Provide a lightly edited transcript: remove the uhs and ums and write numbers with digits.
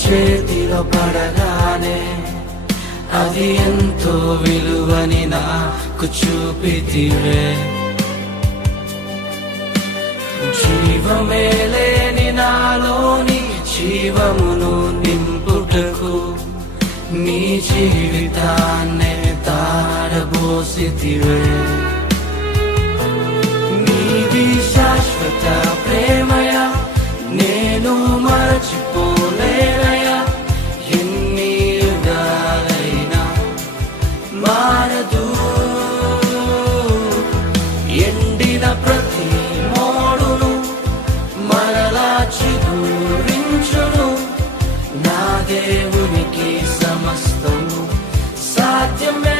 చేతిలో పడగానే అది ఎంతో విలువని నాకు చూపితివే. జీవమే లేని నాలోని జీవమును నింపుటకు నీ జీవితాన్నే తారబోసితివే. నీది శాశ్వత ప్రేమయ నేను మరచిపోలేనయా. ఎన్ని యుగాలైనా మారదు. ఎండిన ప్రతి మోడును మరలా చిగురించును. నా దేవునికి సమస్తము సాధ్యమే.